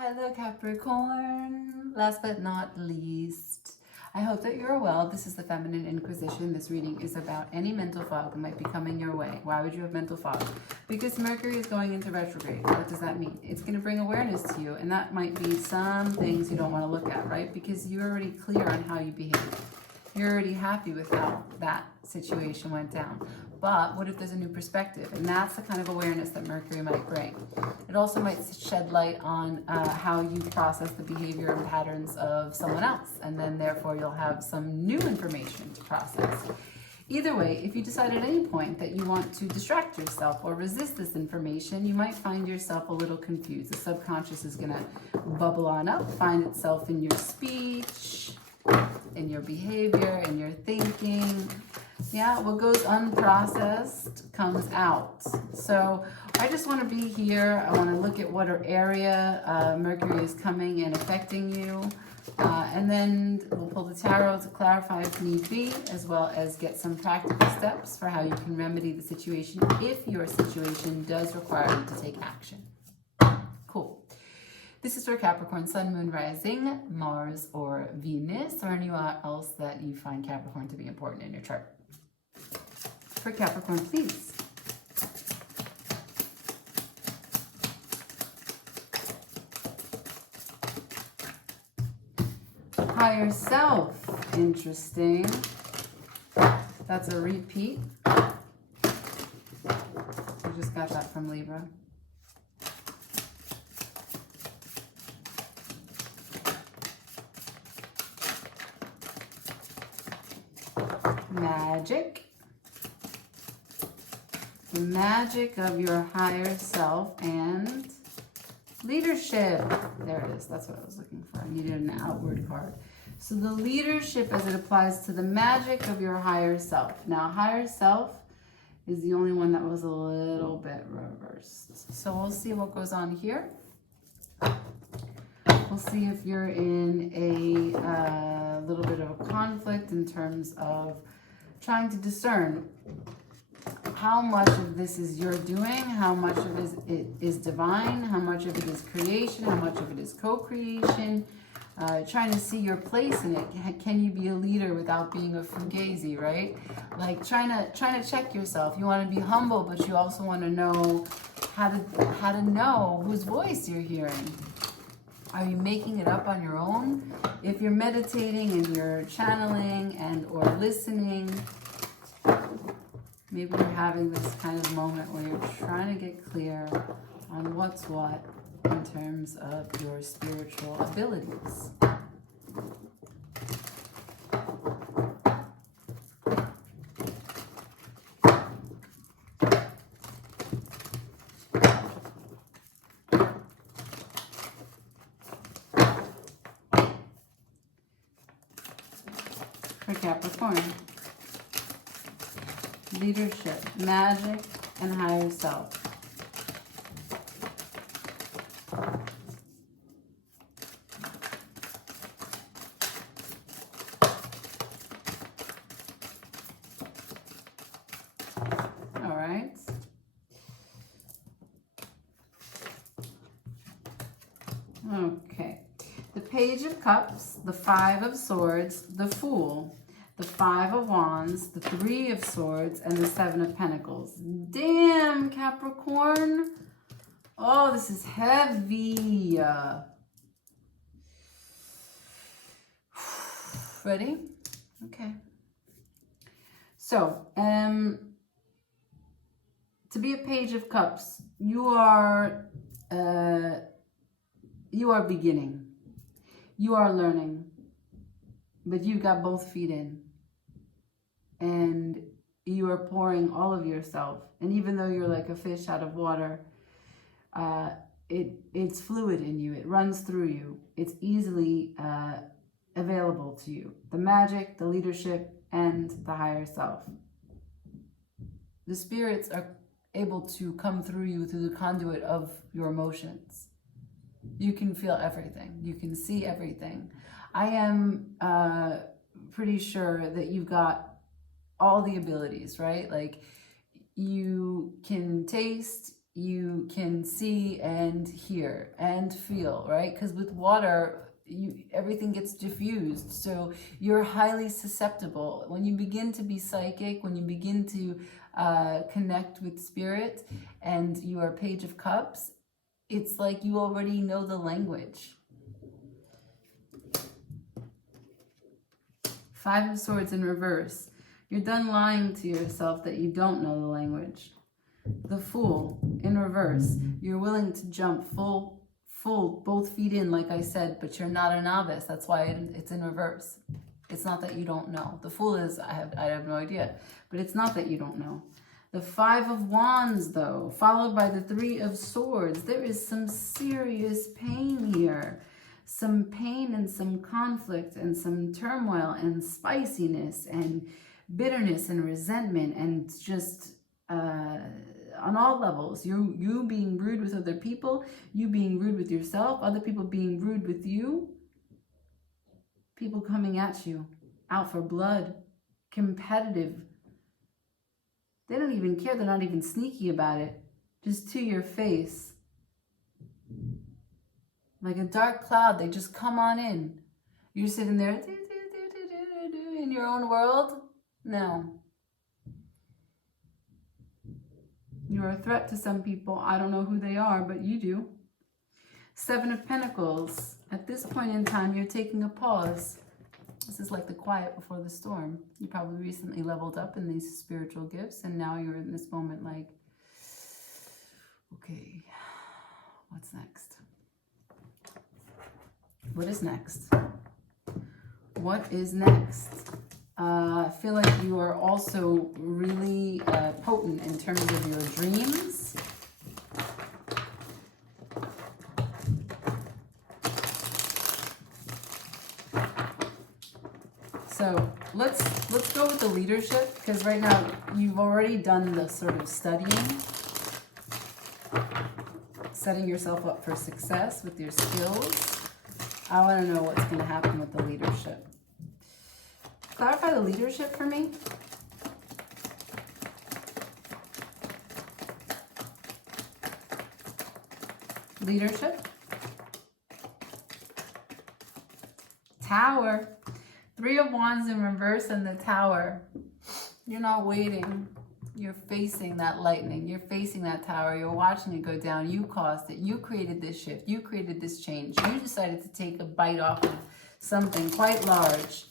Hello Capricorn, last but not least, I hope that you're well. This is the Feminine Inquisition. This reading is about any mental fog that might be coming your way. Why would you have mental fog? Because Mercury is going into retrograde. What does that mean? It's going to bring awareness to you, and that might be some things you don't want to look at, right? Because you're already clear on how you behave. You're already happy with how that situation went down. But what if there's a new perspective? And that's the kind of awareness that Mercury might bring. It also might shed light on how you process the behavior and patterns of someone else. And then therefore you'll have some new information to process. Either way, if you decide at any point that you want to distract yourself or resist this information, you might find yourself a little confused. The subconscious is going to bubble on up, find itself in your speech, in your behavior, in your thinking. Yeah, what goes unprocessed comes out. So I just want to be here. I want to look at what area Mercury is coming and affecting you. And then we'll pull the tarot to clarify if need be, as well as get some practical steps for how you can remedy the situation if your situation does require you to take action. Cool. This is for Capricorn, Sun, Moon, Rising, Mars, or Venus, or anywhere else that you find Capricorn to be important in your chart. For Capricorn, please. Higher self. Interesting. That's a repeat. I just got that from Libra. Magic. The magic of your higher self and leadership. There it is. That's what I was looking for. I needed an outward card. So the leadership as it applies to the magic of your higher self. Now, higher self is the only one that was a little bit reversed. So we'll see what goes on here. We'll see if you're in a little bit of a conflict in terms of trying to discern how much of this is your doing, how much of it is divine, how much of it is creation, how much of it is co-creation, trying to see your place in it. Can you be a leader without being a fugazi, right? Like trying to check yourself. You want to be humble, but you also want to know how to know whose voice you're hearing. Are you making it up on your own? If you're meditating and you're channeling and or listening, maybe you're having this kind of moment where you're trying to get clear on what's what in terms of your spiritual abilities. For Capricorn. Leadership, magic, and higher self. All right. Okay. The Page of Cups, the Five of Swords, the Fool, the Five of Wands, the Three of Swords, and the Seven of Pentacles. Damn, Capricorn. Oh, this is heavy. Ready? Okay. So, to be a Page of Cups, you are beginning. You are learning. But you've got both feet in. And you are pouring all of yourself. And even though you're like a fish out of water, it's fluid in you. It runs through you. It's easily available to you. The magic, the leadership, and the higher self. The spirits are able to come through you through the conduit of your emotions. You can feel everything. You can see everything. I am pretty sure that you've got all the abilities, right? Like you can taste, you can see and hear and feel, right? Because with water, everything gets diffused, so you're highly susceptible. When you begin to be psychic, when you begin to connect with spirit, and you are Page of Cups, it's like you already know the language. Five of Swords in reverse. You're done lying to yourself that you don't know the language. The Fool in reverse. You're willing to jump full, both feet in, like I said, but you're not a novice. That's why it's in reverse. It's not that you don't know. The Fool is, I have no idea, but it's not that you don't know. The Five of Wands, though, followed by the Three of Swords. There is some serious pain here. Some pain and some conflict and some turmoil and spiciness and bitterness and resentment, and just on all levels. You being rude with other people, you being rude with yourself, other people being rude with you, people coming at you, out for blood, competitive. They don't even care. They're not even sneaky about it. Just to your face. Like a dark cloud, they just come on in. You're sitting there in your own world. No. You're a threat to some people. I don't know who they are, but you do. Seven of Pentacles. At this point in time, you're taking a pause. This is like the quiet before the storm. You probably recently leveled up in these spiritual gifts, and now you're in this moment like, okay, what's next? What is next? What is next? I feel like you are also really potent in terms of your dreams. So let's go with the leadership, because right now you've already done the sort of studying, setting yourself up for success with your skills. I want to know what's going to happen with the leadership. Clarify the leadership for me. Leadership. Tower. Three of Wands in reverse and the Tower. You're not waiting. You're facing that lightning. You're facing that tower. You're watching it go down. You caused it. You created this shift. You created this change. You decided to take a bite off of something quite large.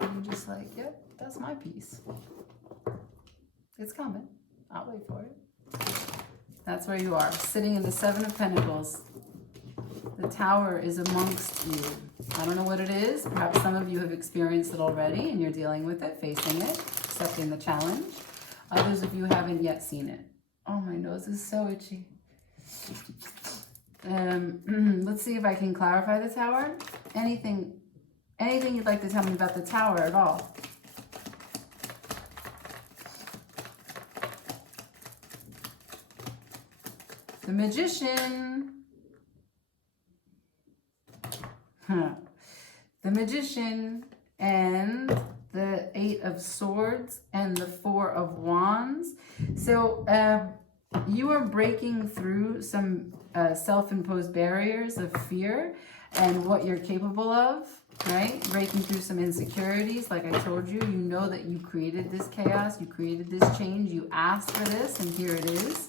And you're just like, yep, that's my piece. It's coming. I'll wait for it. That's where you are, sitting in the Seven of Pentacles. The Tower is amongst you. I don't know what it is. Perhaps some of you have experienced it already and you're dealing with it, facing it, accepting the challenge. Others of you haven't yet seen it. Oh, my nose is so itchy. Let's see if I can clarify the Tower. Anything you'd like to tell me about the Tower at all? The Magician. The Magician and the Eight of Swords and the Four of Wands. So you are breaking through some self-imposed barriers of fear and what you're capable of, right? Breaking through some insecurities. Like I told you, you know that you created this chaos, you created this change, you asked for this, and here it is.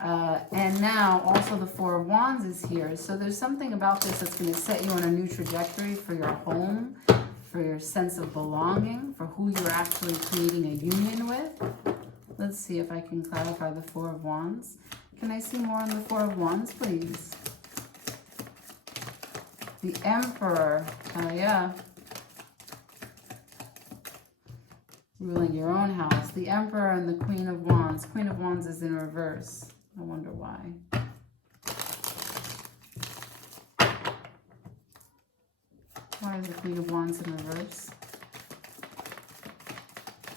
And now also the Four of Wands is here. So there's something about this that's going to set you on a new trajectory for your home, for your sense of belonging, for who you're actually creating a union with. Let's see if I can clarify the Four of Wands. Can I see more on the Four of Wands, please? The Emperor. Yeah. Ruling your own house. The Emperor and the Queen of Wands. Queen of Wands is in reverse. I wonder why. Why is the Queen of Wands in reverse?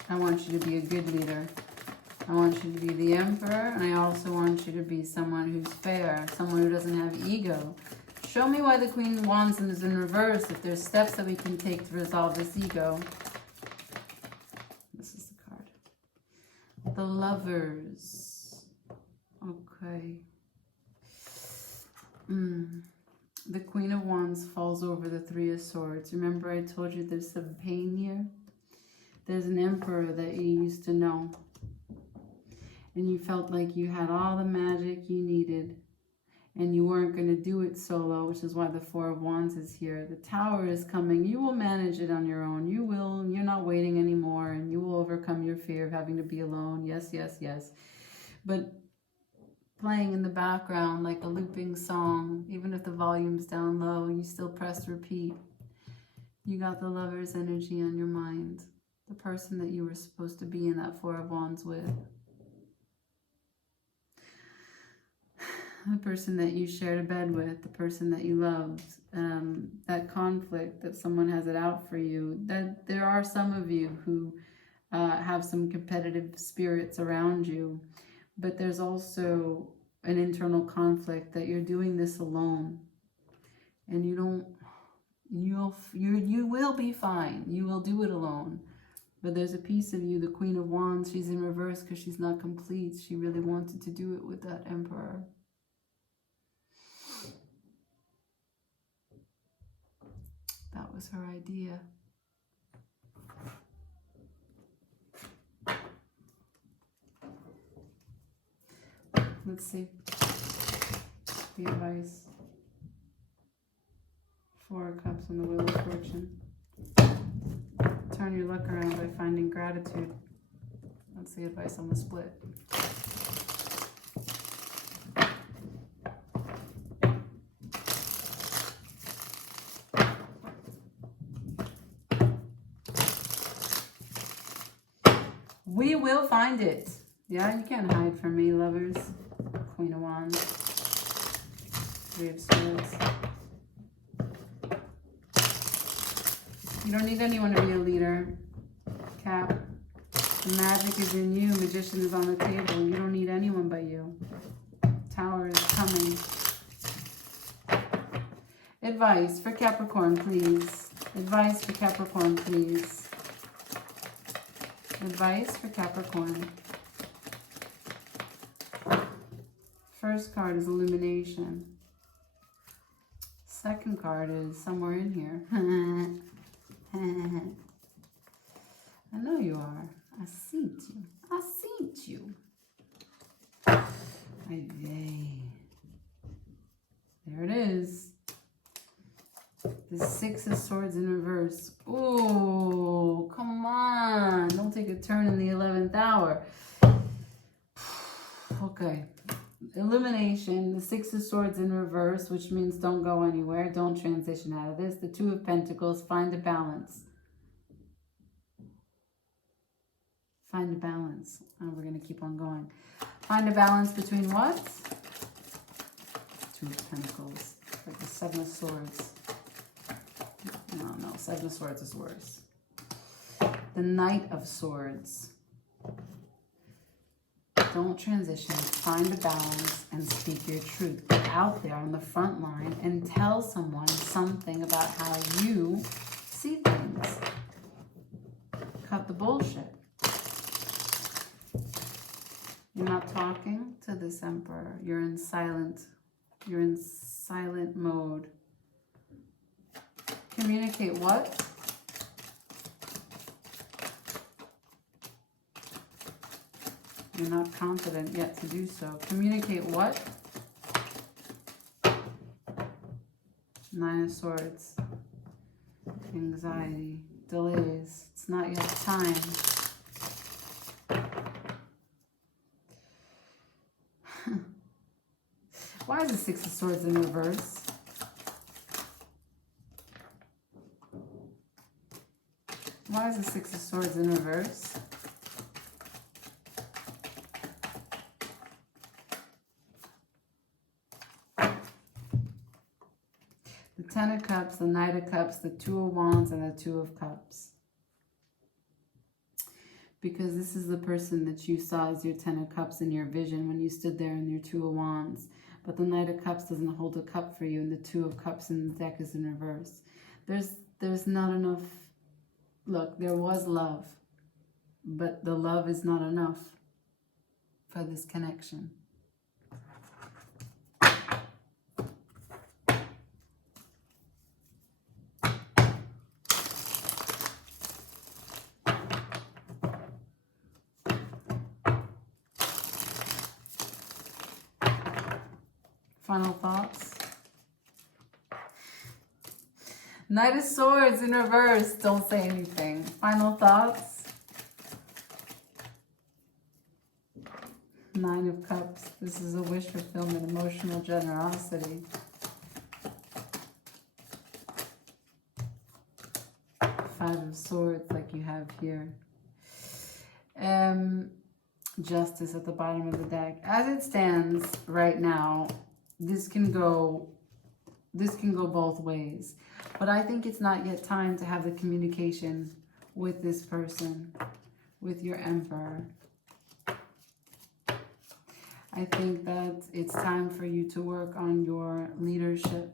I want you to be a good leader. I want you to be the Emperor, and I also want you to be someone who's fair, someone who doesn't have ego. Show me why the Queen of Wands is in reverse, if there's steps that we can take to resolve this ego. This is the card. The Lovers. Okay. The Queen of Wands falls over the Three of Swords. Remember I told you there's some pain here? There's an emperor that you used to know. And you felt like you had all the magic you needed. And you weren't going to do it solo, which is why the Four of Wands is here. The Tower is coming. You will manage it on your own. You will. You're not waiting anymore. And you will overcome your fear of having to be alone. Yes, yes, yes. But playing in the background like a looping song, even if the volume's down low, you still press repeat. You got the Lover's energy on your mind. The person that you were supposed to be in that Four of Wands with. The person that you shared a bed with, the person that you loved, that conflict that someone has it out for you. That there are some of you who have some competitive spirits around you, but there's also an internal conflict that you're doing this alone, and you will be fine. You will do it alone. But there's a piece of you, the Queen of Wands, she's in reverse because she's not complete. She really wanted to do it with that Emperor. That was her idea. Let's see the advice. Four of Cups on the Wheel of Fortune. Turn your luck around by finding gratitude. That's the advice on the split. We will find it. Yeah, you can't hide from me, lovers. Queen of Wands. Three of Swords. You don't need anyone to be a leader, Cap. The magic is in you. Magician is on the table. You don't need anyone but you. Tower is coming. Advice for Capricorn, please. Advice for Capricorn, please. Advice for Capricorn. First card is Illumination. Second card is somewhere in here. I know you are. I seen you. I seen you. There it is. The Six of Swords in reverse. Oh, come on. Don't take a turn in the 11th hour. Okay. Illumination, the Six of Swords in reverse, which means don't go anywhere. Don't transition out of this. The Two of Pentacles, find a balance. Find a balance. Oh, we're going to keep on going. Find a balance between what? Two of Pentacles. Like the Seven of Swords. No, Seven of Swords is worse. The Knight of Swords. Don't transition. Find a balance and speak your truth. Get out there on the front line and tell someone something about how you see things. Cut the bullshit. You're not talking to this Emperor. You're in silent mode. Communicate what? You're not confident yet to do so. Communicate what? Nine of Swords. Anxiety. Delays. It's not yet time. Why is the Six of Swords in reverse? Why is the Six of Swords in reverse? The Ten of Cups, the Knight of Cups, the Two of Wands, and the Two of Cups. Because this is the person that you saw as your Ten of Cups in your vision when you stood there in your Two of Wands. But the Knight of Cups doesn't hold a cup for you, and the Two of Cups in the deck is in reverse. There's not enough. Look, there was love, but the love is not enough for this connection. Final thoughts. Knight of Swords in reverse. Don't say anything. Final thoughts. Nine of Cups. This is a wish fulfillment, emotional generosity. Five of Swords like you have here. Justice at the bottom of the deck. As it stands right now, this can go both ways. But I think it's not yet time to have the communication with this person, with your Emperor. I think that it's time for you to work on your leadership,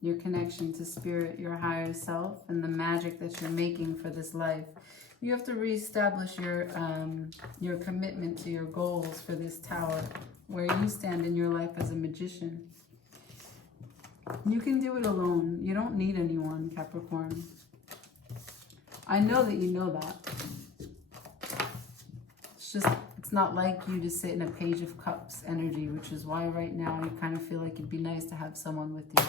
your connection to spirit, your higher self, and the magic that you're making for this life. You have to reestablish your commitment to your goals for this tower, where you stand in your life as a magician. You can do it alone. You don't need anyone, Capricorn. I know that you know that. It's not like you to sit in a Page of Cups energy, which is why right now you kind of feel like it'd be nice to have someone with you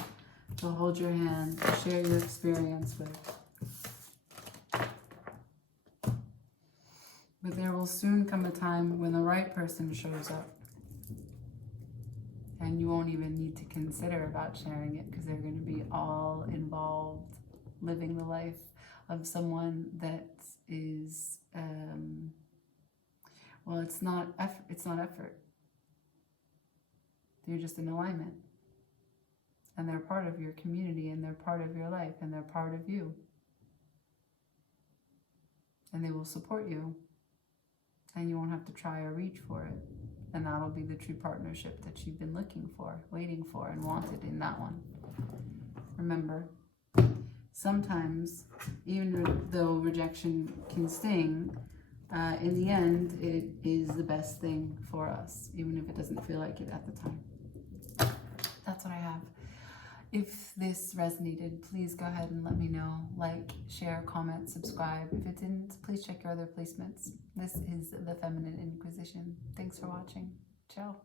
to hold your hand, to share your experience with. But there will soon come a time when the right person shows up. And you won't even need to consider about sharing it, because they're going to be all involved, living the life of someone that is, well, it's not effort. They're just in alignment. And they're part of your community, and they're part of your life, and they're part of you. And they will support you. And you won't have to try or reach for it. And that'll be the true partnership that you've been looking for, waiting for, and wanted in that one. Remember, sometimes, even though rejection can sting, in the end, it is the best thing for us, even if it doesn't feel like it at the time. That's what I have. If this resonated, please go ahead and let me know. Like, share, comment, subscribe. If it didn't, please check your other placements. This is the Feminine Inquisition. Thanks for watching. Ciao.